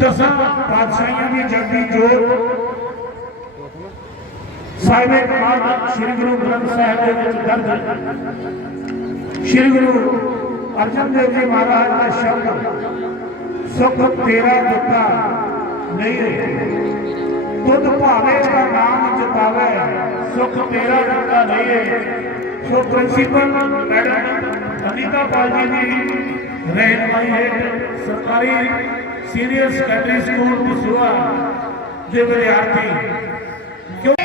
ਦਸਾਂ ਪਾਤਸ਼ਾਹੀਆਂ ਦੀ ਜਗਦੀ ਜੋਤ ਸਾਹਿਬੇ ਕਮਾਲ ਸ੍ਰੀ ਗੁਰੂ ਗ੍ਰੰਥ ਸਾਹਿਬ ਦੇ ਵਿੱਚ ਦਰਜ ਹੈ। ਸ੍ਰੀ ਗੁਰੂ ਅਰਜਨ ਦੇਵ ਜੀ ਮਹਾਰਾਜ ਦਾ ਸ਼ਬਦ ਸੁਖ ਤੇਰਾ ਦਿੱਤਾ ਨਹੀਂ ਤੁਧ ਭਾਵੇ ਦਾ ਨਾਮ ਜਪਾਵੇ ਸੁਖ ਤੇਰਾ ਦਿੱਤਾ ਨਹੀਂ so principal madam Anita Pal ji ਦੀ ਰਹਿਨਮਾਈ ਹੇਠ ਸਰਕਾਰੀ ਸੀਨੀਅਰ ਸੈਕੰਡਰੀ ਸਕੂਲ ਦਸੂਆ ਦੇ ਵਿਦਿਆਰਥੀ ਕਿਉਂ